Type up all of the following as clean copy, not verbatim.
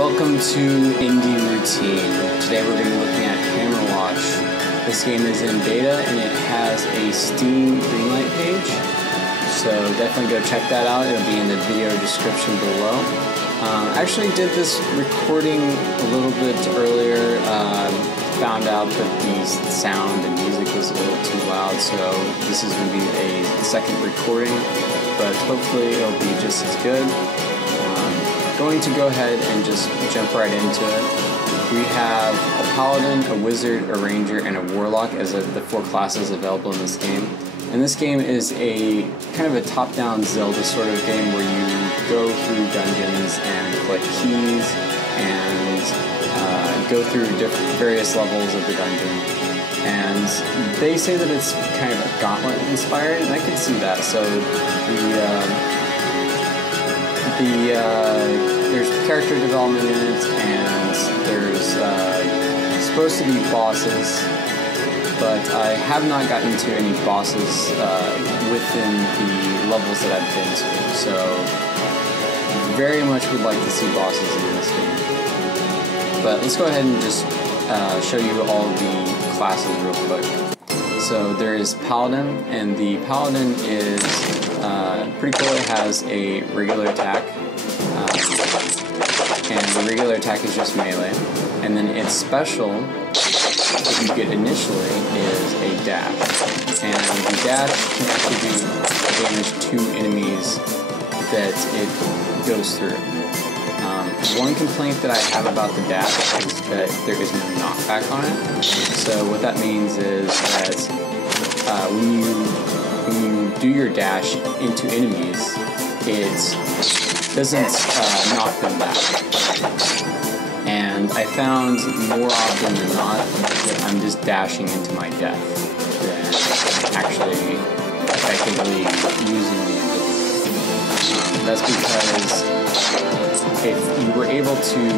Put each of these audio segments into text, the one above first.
welcome to indieroutine. Today we're going to be looking at Hammerwatch. This game is in beta and it has a Steam greenlight page, so definitely go check that out. It'll be in the video description below. I actually did this recording a little bit earlier, found out that the sound and music was a little too loud, so this is going to be a second recording, but hopefully it'll be just as good. Going to go ahead and just jump right into it. We have a paladin, a wizard, a ranger, and a warlock as the four classes available in this game. And this game is a kind of a top-down Zelda sort of game where you go through dungeons and collect keys and go through various levels of the dungeon. And they say that it's kind of a gauntlet inspired, and I can see that. So there's character development in it, and there's supposed to be bosses, but I have not gotten to any bosses within the levels that I've been to, so very much would like to see bosses in this game. But let's go ahead and just show you all the classes real quick. So there is Paladin, and the Paladin is pretty cool. It has a regular attack, and the regular attack is just melee, and then its special that you get initially is a dash, and the dash can actually do damage to enemies that it goes through. One complaint that I have about the dash is that there is no knockback on it. So what that means is that when you do your dash into enemies, it doesn't knock them back. And I found more often than not that I'm just dashing into my death than actually effectively using the ability. That's because if you were able to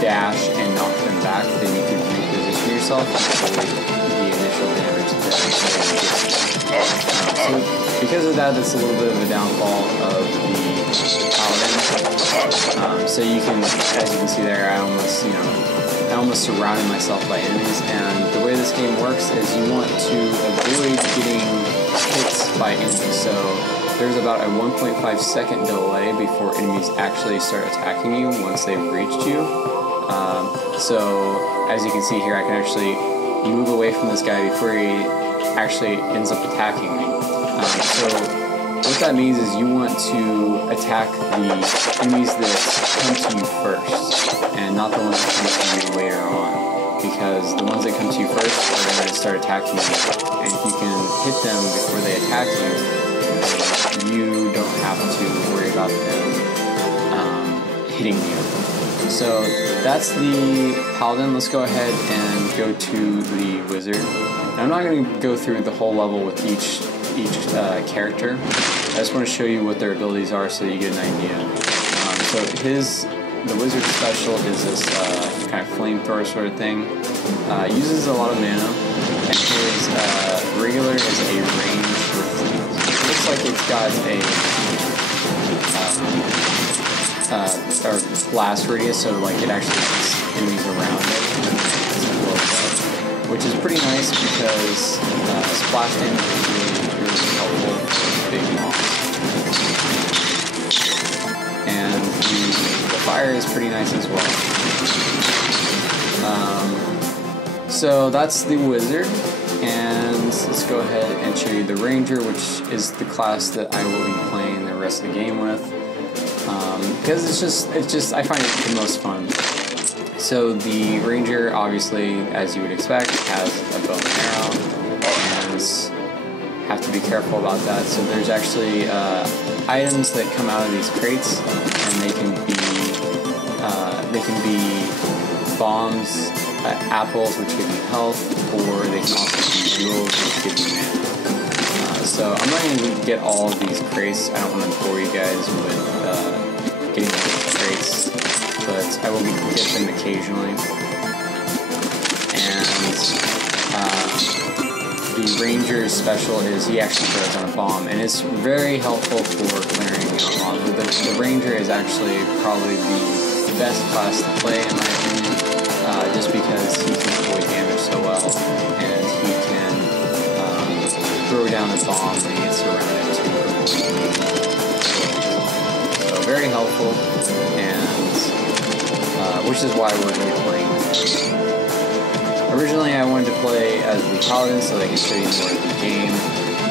dash and knock them back, then you could reposition yourself and avoid the initial damage that so because of that, that's a little bit of a downfall of the paladin. So you can, as you can see there, I almost surrounded myself by enemies, and the way this game works is you want to avoid getting hits by enemies. So there's about a 1.5 second delay before enemies actually start attacking you once they've reached you. So as you can see here, I can actually move away from this guy before he actually ends up attacking me. So what that means is you want to attack the enemies that come to you first, and not the ones that come to you later on, because the ones that come to you first are going to start attacking you, and if you can hit them before they attack you don't have to worry about them hitting you. So that's the Paladin. Let's go ahead and go to the Wizard. And I'm not going to go through the whole level with each character. I just want to show you what their abilities are so you get an idea. So the Wizard special is this kind of flamethrower sort of thing. Uses a lot of mana, and his regular is a range with, looks like it's got a blast radius, so like it actually hits enemies around it, which is pretty nice because splash damage is really helpful with big mobs. And the fire is pretty nice as well. So that's the Wizard, and let's go ahead and show you the Ranger, which is the class that I will be playing the rest of the game with, because it's just I find it the most fun. So the Ranger, obviously, as you would expect, has a bow and arrow, and have to be careful about that. So there's actually items that come out of these crates, and they can be bombs, apples, which give you health, or they can also be jewels, which give you mana. So I'm not going to get all of these crates. I don't want to bore you guys with getting these crates, but I will get them occasionally. And the Ranger's special is he actually throws on a bomb, and it's very helpful for clearing mobs. The Ranger is actually probably the best class to play in my opinion, just because he can avoid damage so well, and he can throw down a bomb when he gets surrounded to avoid being killed. So very helpful, and which is why we're going to be playing with him. Originally I wanted to play as the Paladin so I could show you more of the game,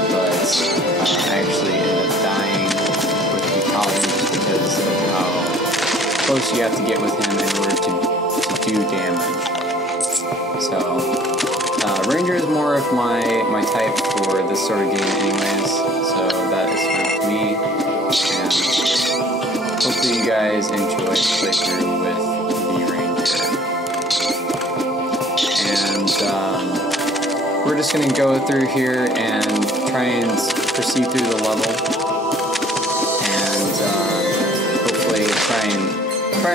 but I actually ended up dying with the Paladin just because of how close you have to get with him in order to do damage. So, Ranger is more of my type for this sort of game anyways, so that is fine with me, and hopefully you guys enjoy the playthrough with the Ranger. And we're just going to go through here and try and proceed through the level, and hopefully try and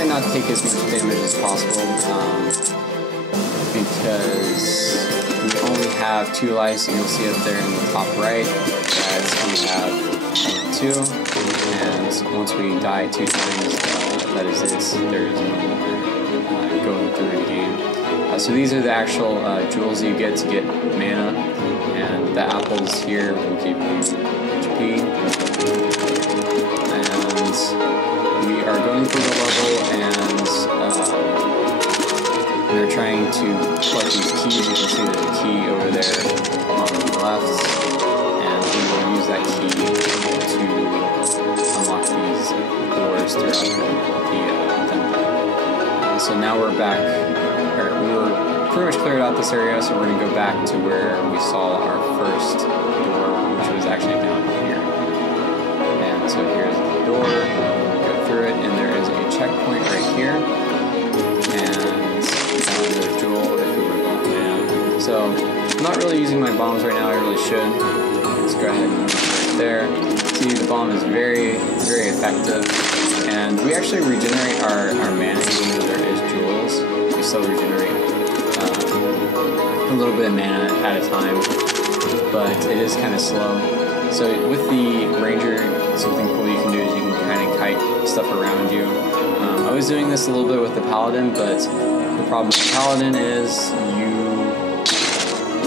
not take as much damage as possible, because we only have 2 lives, and you'll see up there in the top right that we have 2, and once we die 2 times, that is it. There is no more going through the game. So these are the actual jewels you get to get mana, and the apples here will give you HP. And we are going through the level, and we're trying to collect these keys. You can see there's a key over there on the left, and we will use that key to unlock these doors throughout the dungeon. So now we're back. We were pretty much cleared out this area, so we're going to go back to where we saw our first door, which was actually down here. And so here's the door, go through it, and there is a checkpoint right here, and there's Jewel if we were going down. So I'm not really using my bombs right now, I really should. Let's go ahead and move right there. See, the bomb is very, very effective, and we actually regenerate our mana even though there is jewels. We still regenerate a little bit of mana at a time, but it is kind of slow. So with the Ranger, something cool you can do is you can kind of kite stuff around you. I was doing this a little bit with the Paladin, but the problem with the Paladin is you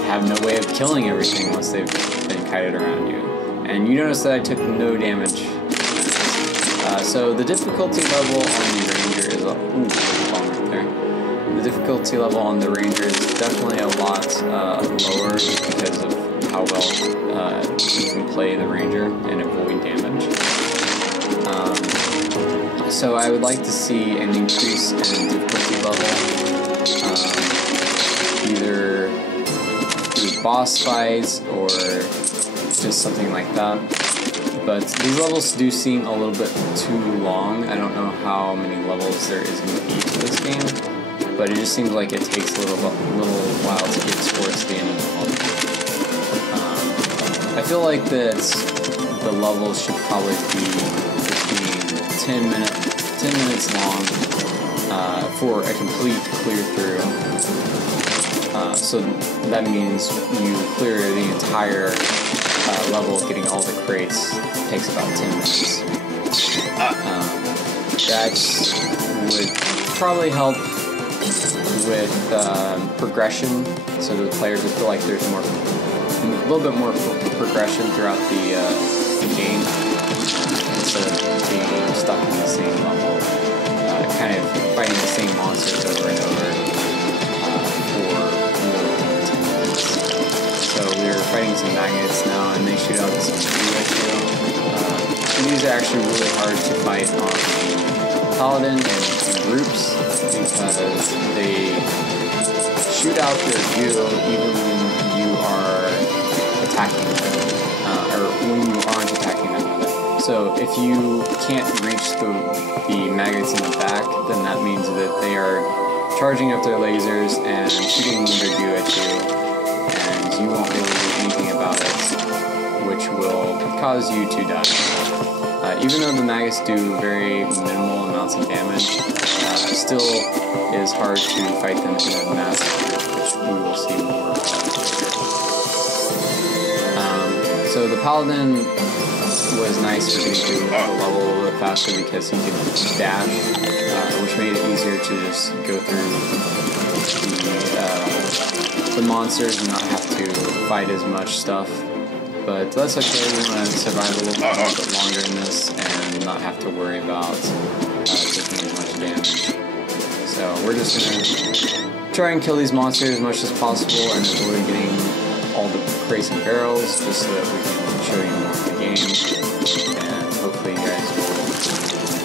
have no way of killing everything once they've been kited around you. And you notice that I took no damage. So the difficulty level on the Ranger is the difficulty level on the Ranger is definitely a lot lower because of how well you can play the Ranger and avoid damage. So I would like to see an increase in difficulty level, either through boss fights or just something like that. But these levels do seem a little bit too long. I don't know how many levels there is going to be to this game, but it just seems like it takes a little while to get towards the end of the level. I feel like that the levels should probably be between 10 minutes long for a complete clear through. So that means you clear the entire level, getting all the crates takes about 10 minutes. That would probably help with progression, so the players would feel like there's a little bit more progression throughout the game instead of being stuck in the same level, kind of fighting the same monsters over and over for more than 10 minutes. So we're fighting some magnets now, and they shoot out some and these are actually really hard to fight on the Paladin in groups because they shoot out their goo even when you are attacking them, or when you aren't attacking them with it. So if you can't reach the maggots in the back, then that means that they are charging up their lasers and shooting their goo at you, and you won't be able to do anything about it, which will cause you to die. Even though the maggots do very minimal amounts of damage, it still is hard to fight them in a mass group, which we will see more of later. So the Paladin was nice for getting through the level faster because he could dash, which made it easier to just go through the monsters and not have to fight as much stuff. But that's okay, we want to survive a little bit longer in this and not have to worry about taking as much damage. So we're just going to try and kill these monsters as much as possible and avoid getting all the crates and barrels just so that we can show you more of the game. And hopefully you guys will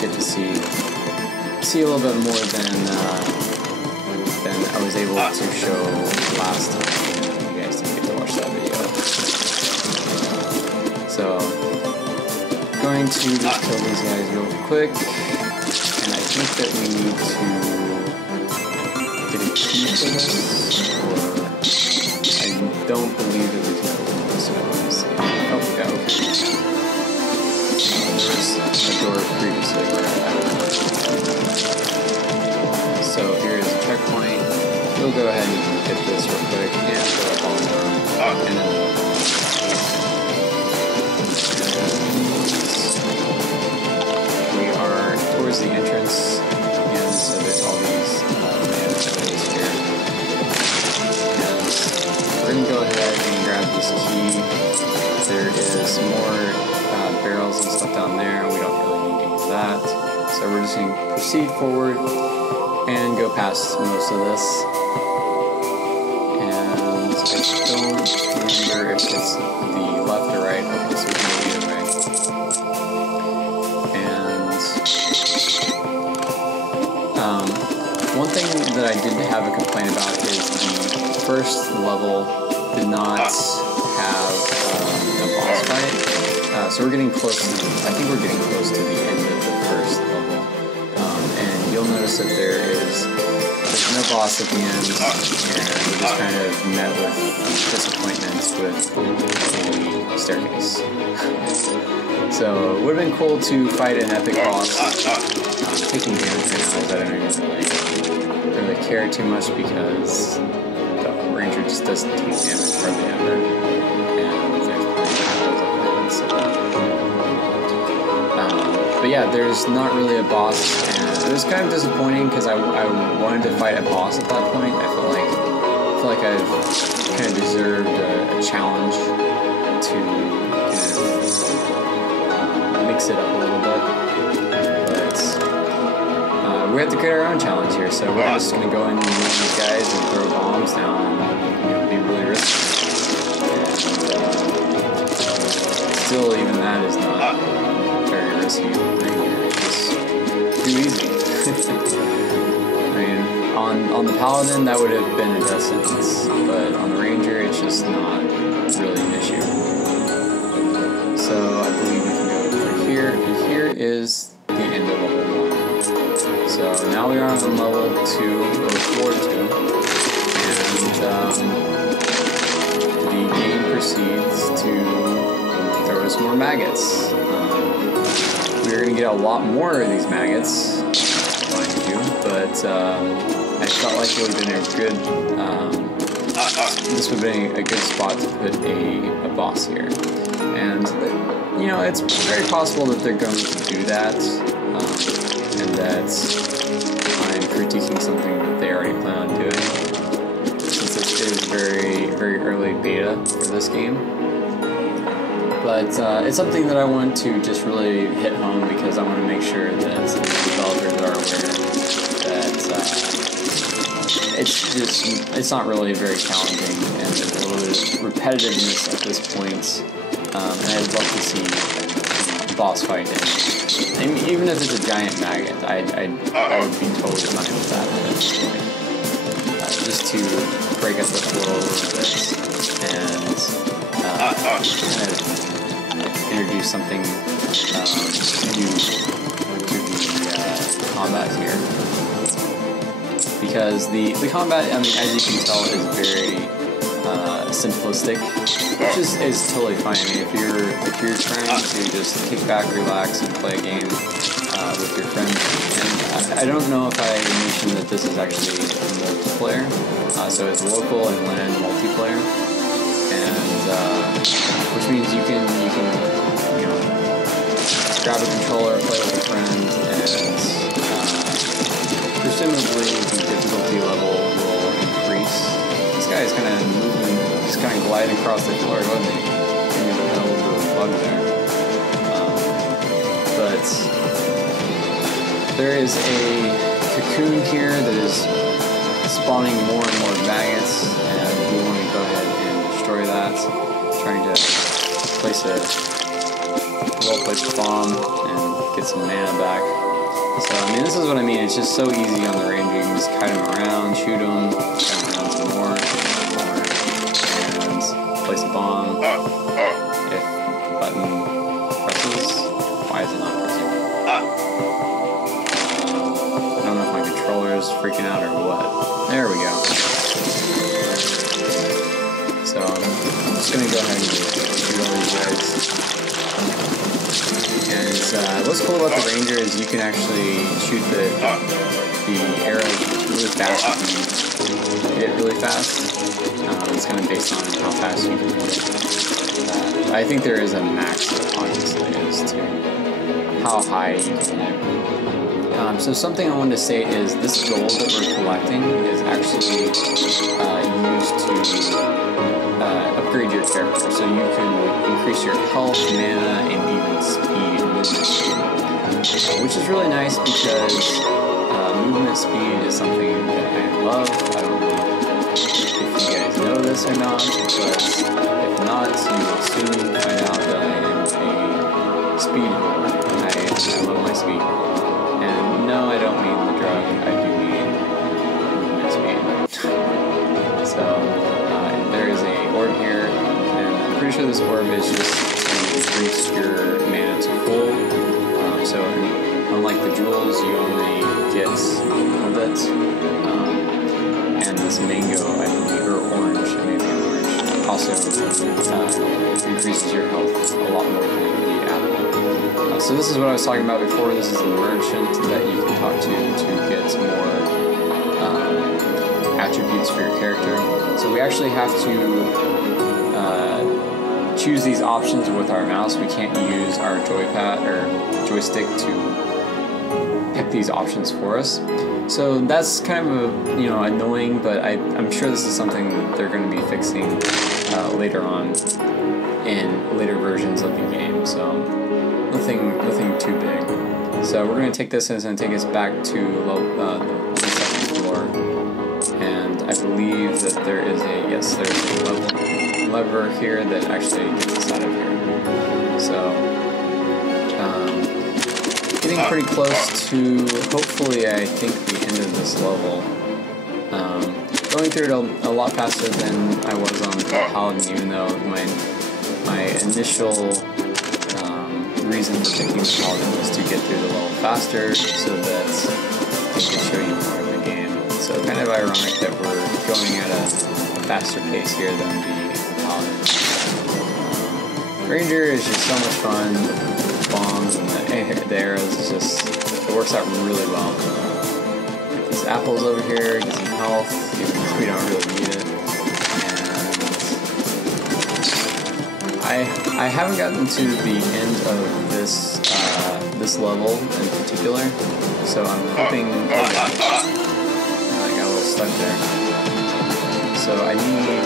get to see a little bit more than I was able to show last time. You guys didn't get to watch that video. So, going to just kill these guys real quick, and I think that we need to get a key for this, or I don't believe that we can open this one. Let me see. Oh, yeah, okay. There's a door previously where I So here is a checkpoint. We'll go ahead and hit this real quick, and go up on the door, and then towards the entrance again, so there's all these managers here. And we're going to go ahead and grab this key. There is some more barrels and stuff down there, and we don't really need any of that. So we're just going to proceed forward and go past most of this. And I don't remember if it's the left or right. Okay, so we can go either way. One thing that I did have a complaint about is the first level did not have a boss fight. So we're getting close to, I think we're getting close to the end of the first level. And you'll notice that there's no boss at the end, and we just kind of met with disappointments with the staircase. So it would have been cool to fight an epic boss. Taking damage right now, I don't even really care too much because the ranger just doesn't take damage hardly ever, and there's plenty of but yeah, there's not really a boss, and it was kind of disappointing because I wanted to fight a boss at that point. I feel like I've kind of deserved a challenge to kind of mix it up a little bit. We have to create our own challenge here, so we're just going to go in and use these guys and throw bombs down and be really risky. And still, even that is not very risky. It's just too easy. I mean, on the Paladin, that would have been a death sentence, but on the Ranger, it's just not really an issue. So I believe we can go through here, and here is the end of level 1. So now we are on level 2, or floor 2, and the game proceeds to throw us more maggots. We're going to get a lot more of these maggots, mind you, but I felt like it would have been this would have been a good spot to put a boss here. And, you know, it's very possible that they're going to do that. And that I'm critiquing something that they already plan on doing, since it is very, very early beta for this game. But it's something that I want to just really hit home because I want to make sure that the developers are aware that it's not really very challenging, and there's a little bit of repetitiveness at this point. And I'd love to see a boss fight in. Even if it's a giant maggot, I would be totally fine with that at this point. Just to break up the flow a little bit and kind of introduce something new to the combat here. Because the combat, I mean, as you can tell, is very simplistic, which is totally fine. I mean, if you're trying to just kick back, relax, and play a game with your friends, and I don't know if I mentioned that this is actually multiplayer, so it's local and LAN multiplayer, and which means you can grab a controller, play with a friend. sliding across the floor, wasn't he? Maybe the hell was a bug there. But there is a cocoon here that is spawning more and more maggots, and we want to go ahead and destroy that. Trying to place a well-placed bomb and get some mana back. So, I mean, this is what I mean. It's just so easy on the range. You can just kite them around, shoot them, kite them around some more, and place a bomb. If the button presses, why is it not pressing? I don't know if my controller is freaking out or what. There we go. So, I'm just going to go ahead and shoot all these guys. And what's cool about the Ranger is you can actually shoot the arrows really fast if you hit it really fast. It's kind of based on how fast you can hit it. I think there is a max, obviously, as to how high you can hit. So something I wanted to say is this gold that we're collecting is actually used to upgrade your character. So you can increase your health, mana, and even speed, which is really nice because movement speed is something that I love. I don't know if you guys know this or not, but if not, you will soon find out that I am a speed whore. I love my speed. And no, I don't mean the drug, I do mean movement speed. So, there is a orb here, and I'm pretty sure this orb is just to increase your mana to full. So, unlike the jewels, you only get a little bit. And this mango, I believe, or orange, maybe orange, also increases your health a lot more than the apple. So this is what I was talking about before. This is the merchant that you can talk to get more attributes for your character. So we actually have to choose these options with our mouse. We can't use our joypad or joystick to pick these options for us. So that's kind of annoying, but I'm sure this is something that they're going to be fixing later on in later versions of the game. So nothing too big. So we're going to take this and it's going to take us back to the second floor. And I believe that there's a lever here that actually gets us out of here. So, getting pretty close to, hopefully, I think, the end of this level. Going through it a lot faster than I was on Paladin, even though my initial reason for picking Paladin was to get through the level faster, so that I can show you more of the game. So kind of ironic that we're going at a faster pace here than the Paladin. Ranger is just so much fun. The bombs and the arrows, it works out really well. Get these apples over here, get some health, even if we don't really need it. And I haven't gotten to the end of this level in particular, so I'm hoping. I got a little stuck there. So I need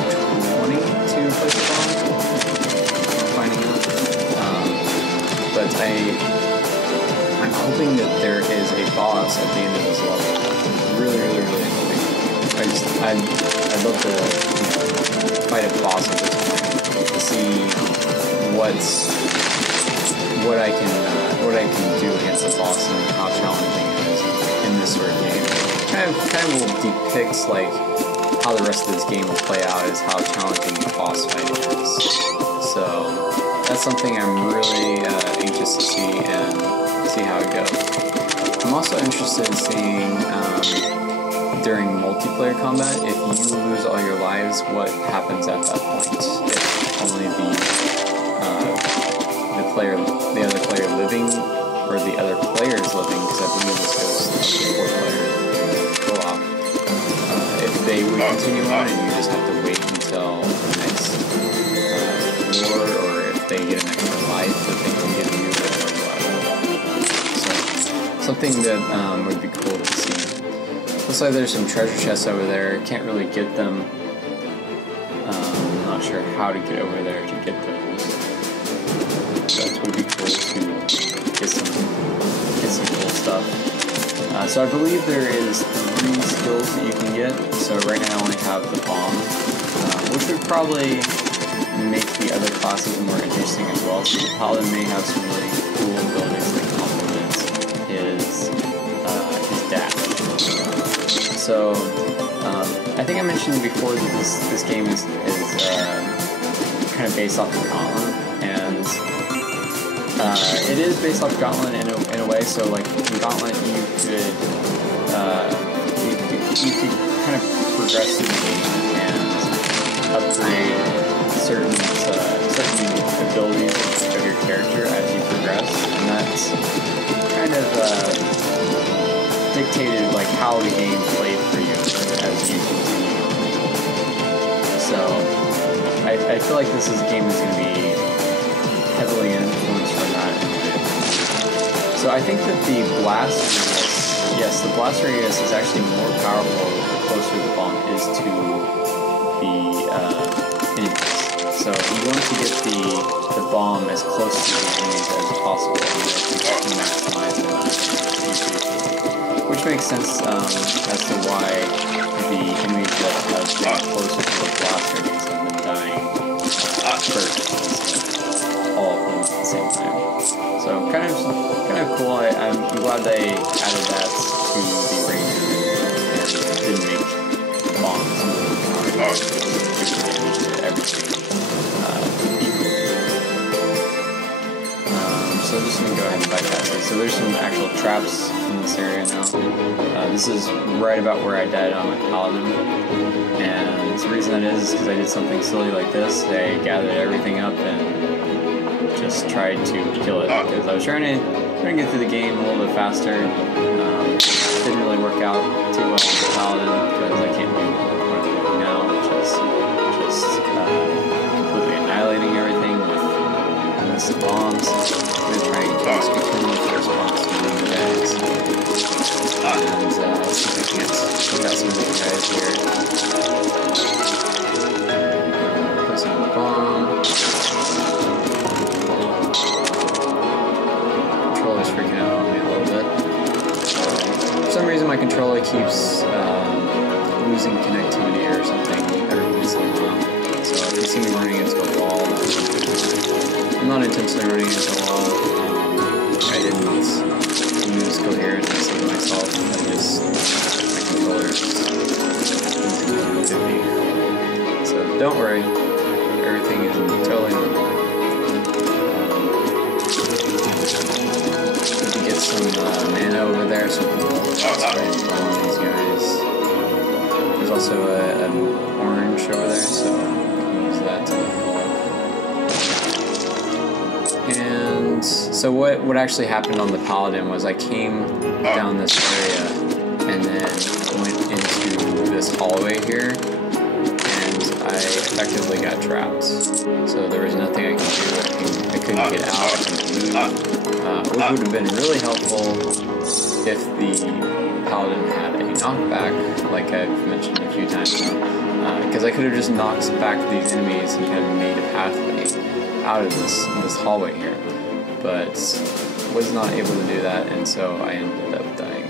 20 to place a bomb. Finding out. But I'm hoping that there is a boss at the end of this level. Really hoping. I'd love to fight a boss at this point to see what I can do against the boss and how challenging it is in this sort of game. Kind of will depict like how the rest of this game will play out, is how challenging the boss fight is. So that's something I'm really anxious to see and see how it goes. I'm also interested in seeing during multiplayer combat, if you lose all your lives, what happens at that point? If only the other player living, or the other players living, because I believe this goes to 4-player co-op. If they would continue on and you just have to wait until the next war, or if they get an extra life that they can give you, or what. So, something that would be cool to see. Looks like there's some treasure chests over there. Can't really get them. I'm not not sure how to get over there to get those. So it would be cool to get some cool stuff. So I believe there is 3 skills that you can get. So right now I only have the bomb, which would probably make the other classes more interesting as well. So the paladin may have some really cool abilities that complement his dash. So I think I mentioned before that this game is kind of based off of Gauntlet, and it is based off Gauntlet in a way. So like in Gauntlet, you could kind of progress through the game and upgrade certain abilities of your character as you progress, and that's kind of dictated like how the game played for you as you continue. So I feel like this game is going to be heavily influenced from that. So I think that the blast radius, yes, the blast radius is actually more powerful the closer the bomb is to the enemies. So you want to get the bomb as close to the enemies as possible to maximize the which makes sense as to why the enemies that have been closer to the blast radius have been dying first, all of them at the same time. So kind of cool. I'm glad they added that to the ranger and didn't make bombs really hard to damage to everything equally. So I'm just going to go ahead and bypass it. So there's some actual traps in this area now. This is right about where I died on my paladin, and the reason that is because I did something silly like this. I gathered everything up and just tried to kill it because I was trying to get through the game a little bit faster. Didn't really work out too well with the paladin because I can't do what I'm doing now, which is just completely annihilating everything with the bombs. I'm gonna try and get between the first bombs and the guys. And see if I can't put out some of the guys here. Placing the bomb. Controller's freaking out on me a little bit. For some reason my controller keeps losing connectivity or something every once in a while. So if you see me running into a wall, I'm not intentionally running into a wall. I didn't use coherence of myself. My controller is losing connectivity. So don't worry, everything is totally normal. Need to get some mana over there so we can spray on these guys. There's also an orange over there, so we can use that to And so what actually happened on the Paladin was I came down this area and then went into this hallway here, and I effectively got trapped. So there was nothing I could do. I couldn't get out, I couldn't move. Which would have been really helpful if the Paladin had a knockback, like I've mentioned a few times now. Because I could have just knocked back these enemies and kind of made a pathway out of this hallway here, but was not able to do that, and so I ended up dying.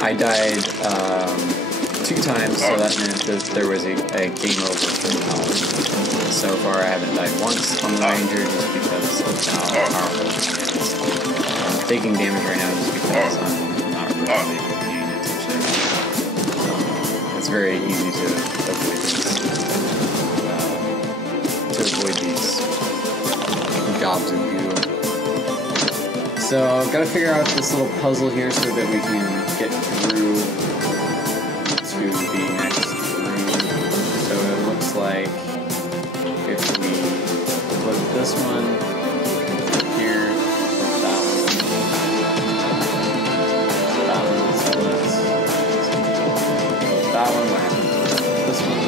I died 2 times, so that meant that there was a game over for the Paladin. So far I haven't died once on the Ranger just because of how powerful it is. I'm taking damage right now just because I'm not really paying attention. It's very easy to avoid these gobs of goo. So I've got to figure out this little puzzle here so that we can get through to the next room. So it looks like if we flip this one here, flip that one. That one splits. Flip that one, what happens? This one.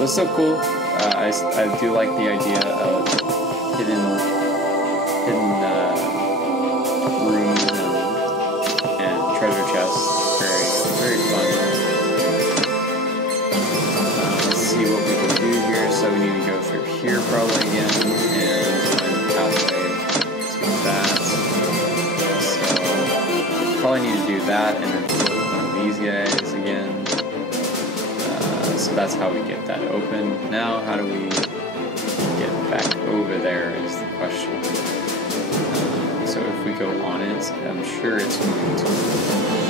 But it's so cool. I do like the idea of hidden rooms and treasure chests. Very fun. Let's see what we can do here. So we need to go through here probably again and find the pathway to that. So probably need to do that and then one of these guys again. So that's how we get that open. Now, how do we get back over there is the question. So if we go on it, I'm sure it's going to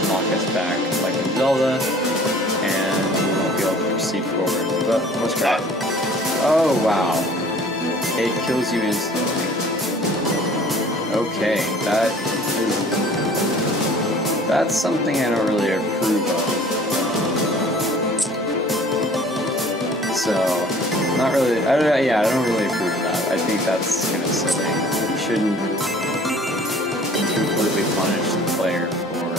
knock us back like in Zelda, and we won't be able to proceed forward. But let's try it. Oh wow. It kills you instantly. Okay, that's something I don't really approve of. So, not really, I don't really approve of that. I think that's kind of silly. You shouldn't completely punish the player for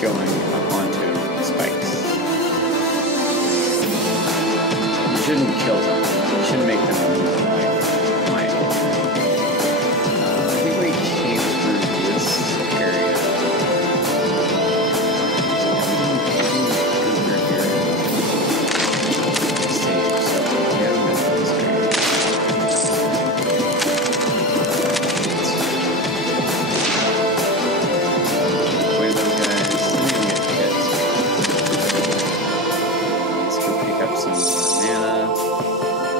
going up onto spikes. You shouldn't kill them. You shouldn't make them lose their life, in my opinion. I think we came through this area.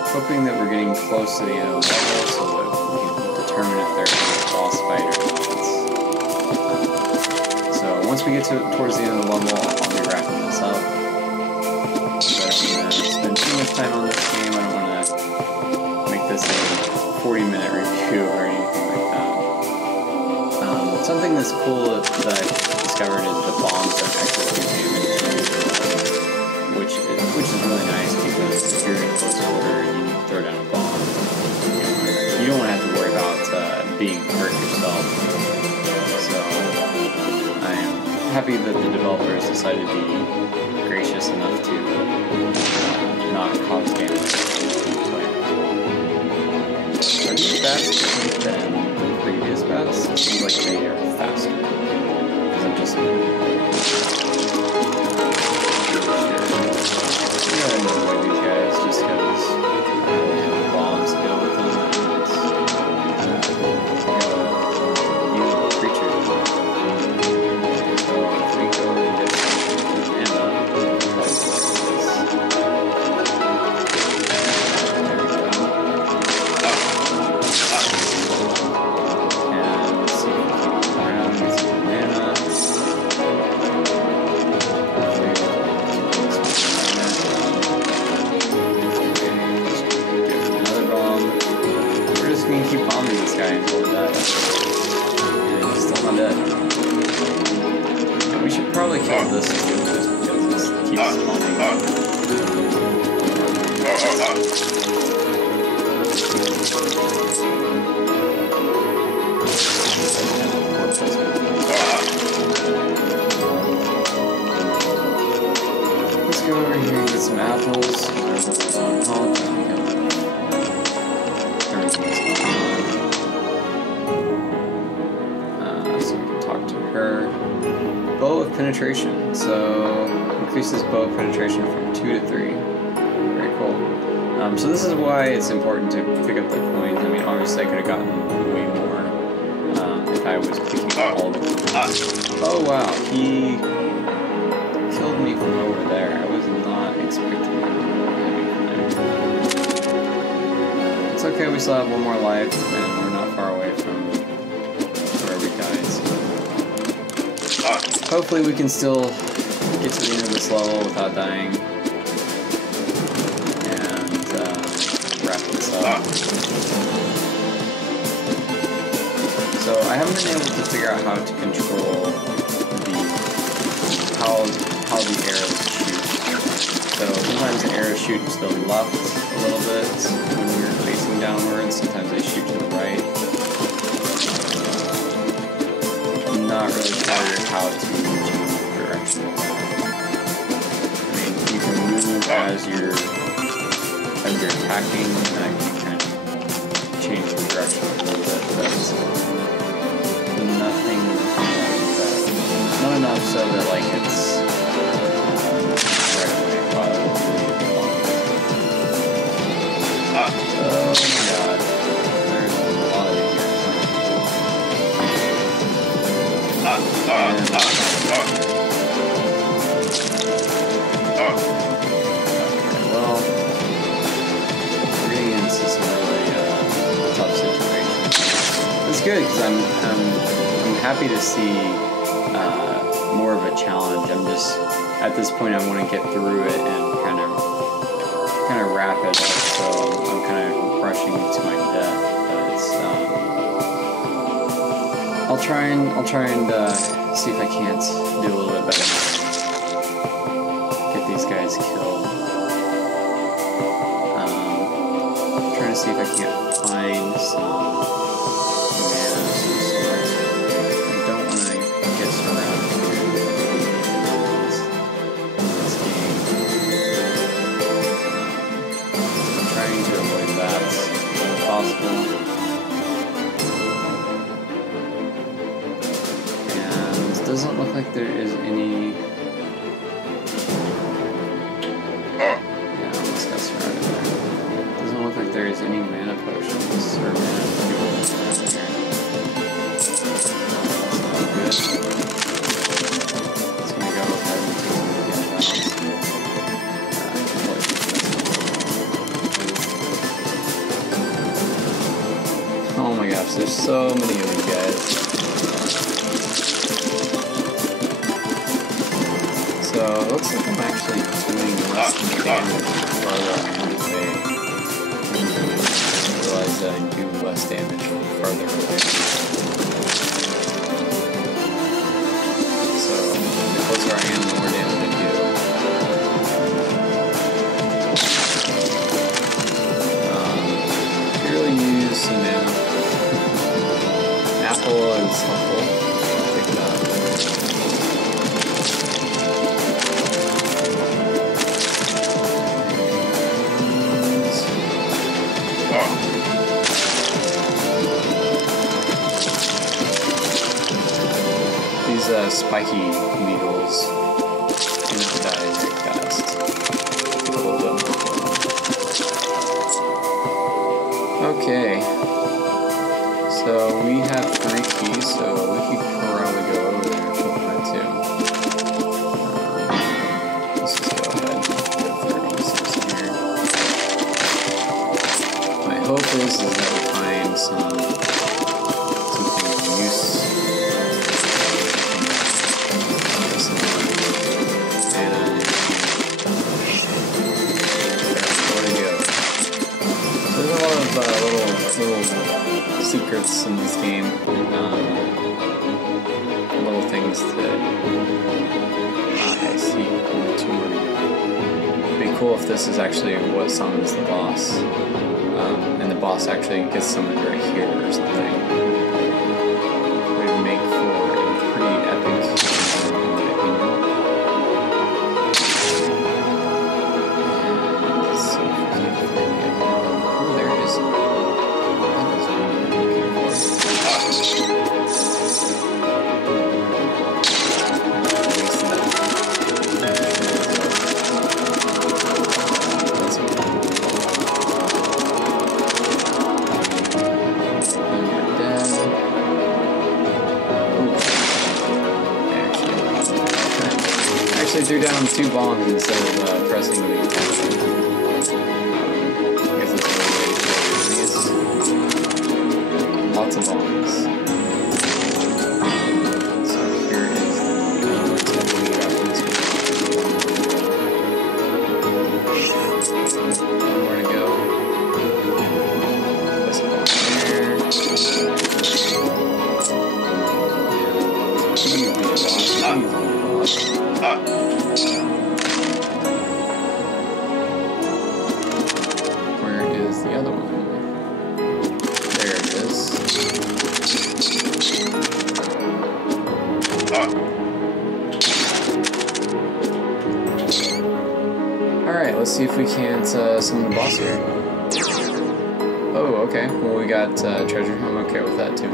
Hoping that we're getting close to the end of the level so that we can determine if there's a boss fight or not. So once we get towards the end of the level, I'll be wrapping this up. But I'm going to spend too much time on this game. I don't want to make this a 40-minute review or anything like that. Something that's cool that I've discovered is the bombs don't actually do damage, which is really nice because if you're in close order and you throw down a bomb, you don't want to have to worry about being hurt yourself. So I am happy that the developers decided to be gracious enough to not cause damage to the player. Are these faster than the previous bats? It seems like they are faster. Because I'm just... I'm going to avoid these guys just because I don't really have bombs to go with them. Usable creatures. So if we go and get Anna, there we go. And see if we can get around and get some mana. We can keep bombing this guy until he dies. And he's still not dead. And we should probably kill this too, just because this keeps spawning. Let's go over here and get some apples. There's a long haul. So we can talk to her. Bow of penetration. So increases bow penetration from 2 to 3. Very cool. So this is why it's important to pick up the coins. I mean, obviously I could have gotten way more if I was picking up all the coins. Oh wow, he killed me from over there. I was not expecting him from there. It's okay, we still have one more life, and we're not far away from where we died, so hopefully we can still get to the end of this level without dying, and wrap this up. So I haven't been able to figure out how to control how the arrows shoot. So sometimes the arrows shoot to the left a little bit when you're facing downwards, sometimes they shoot to the right. I'm not really sure how to change the direction. I mean, you can move as you're attacking, then I can kind of change the direction a little bit, but nothing like that. Not enough so that like it's right away. Wow, oh my god. There's a lot of these okay, well, we're getting into some really tough situations. It's good because I'm happy to see more of a challenge. I'm just at this point I want to get through it and kind of wrap it up. So I'm kind of rushing to my death, but it's I'll try and see if I can't do a little bit better. Get these guys killed. Trying to see if I can't find some mana of some sort. I don't want to get surrounded here in this game. I'm trying to avoid that if possible. And it doesn't look like there is any. Like there is any mana potions or mana fuels around here. That's not good. Just gonna go ahead and take a look at that. Oh my gosh, there's so many of these guys. So it looks like I'm actually doing less damage the farther I am away. That I do less damage from farther away. So the closer I am, the more damage I do. I really use some mana. Apple is helpful. I'll take that. Spiky needles tend to die very fast. Take a little bit more. Okay. So we have 3 keys, so we could probably go over there if we wanted to. Let's just go ahead and go through this here. My hope is that we find something of use. Little secrets in this game, little things that I see too many. It'd be cool if this is actually what summons the boss, and the boss actually gets summoned right here or something. It would make for a pretty epic in my opinion. Let's see if we can find the other one. Oh, there it is. Threw down 2 bombs instead of pressing the attack. I guess that's the way to do it. Lots of bombs. So here is nowhere to go. This bomb here. Where is the other one? There it is. Alright. Alright, let's see if we can't summon the boss here. Oh, okay. Well, we got treasure. I'm okay with that too.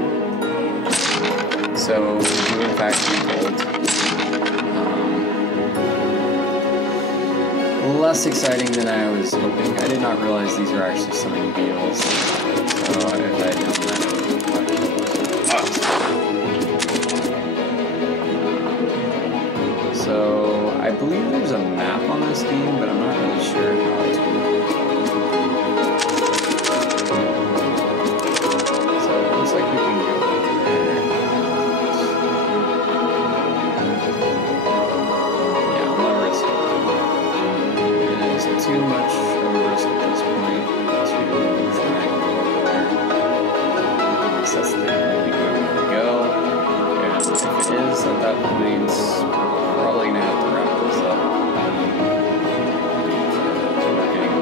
So, we in fact be told. Less exciting than I was hoping. I did not realize these were actually summoning beetles. So, if I had known that, I would have So, I believe there's a map on this game, but I'm not really sure how to. So, it looks like we can go over there. Yeah, I'm not risking it. It is too much of a risk at this point to try and go over there. Unless that's the only way we can go. And if it is at that point, probably gonna have to wrap this up. We're getting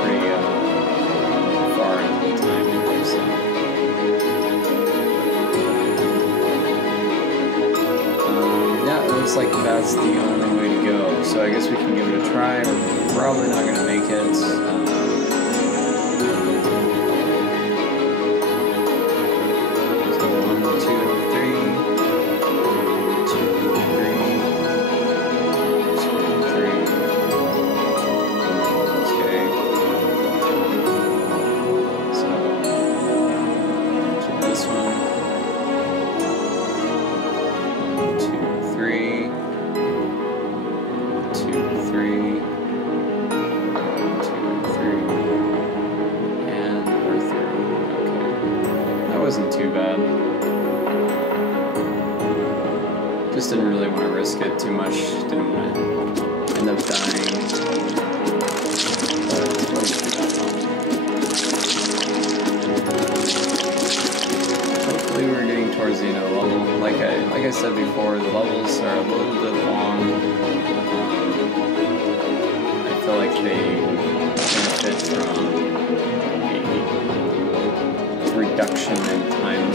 pretty far into the time here, so. Yeah, it looks like that's the only way to go. So I guess we can give it a try. We're probably not gonna make it. Wasn't too bad. Just didn't really want to risk it too much. Didn't want to end up dying. But hopefully we're getting towards the end of the level. Like I said before, the levels are a little bit long. I feel like they benefit from reduction in time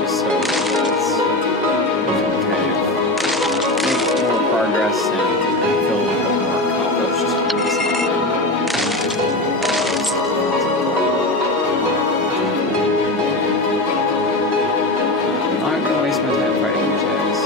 just so that we can kind of make more progress and feel a little bit more accomplished. I'm not going to waste my time fighting these guys.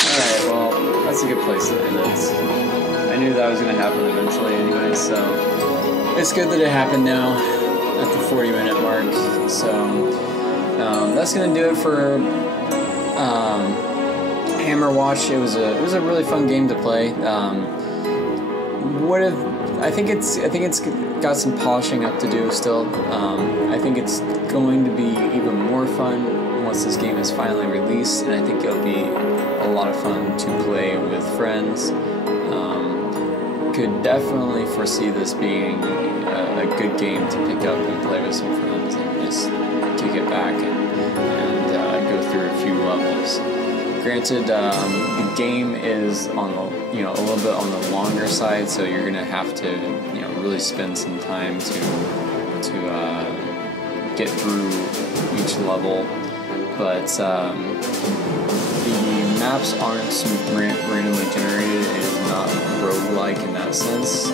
Alright, well, that's a good place to end it. I knew that was going to happen eventually anyway, so it's good that it happened now at the 40-minute mark. So that's going to do it for Hammerwatch. It was a really fun game to play. I think it's got some polishing up to do still. I think it's going to be even more fun once this game is finally released, and I think it'll be a lot of fun to play with friends. Could definitely foresee this being a good game to pick up and play with some friends and just kick it back and go through a few levels. Granted, the game is on the a little bit on the longer side, so you're gonna have to really spend some time to get through each level. But the maps aren't randomly generated. It is not roguelike in that sense.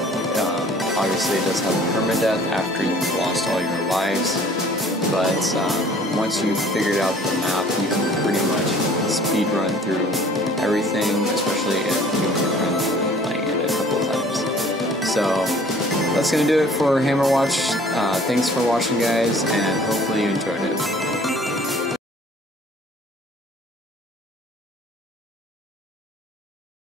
Obviously, it does have permadeath after you've lost all your lives. But once you've figured out the map, you can pretty much speed run through everything, especially if you and your friends have been playing it a couple of times. So that's going to do it for Hammerwatch. Thanks for watching, guys, and hopefully you enjoyed it.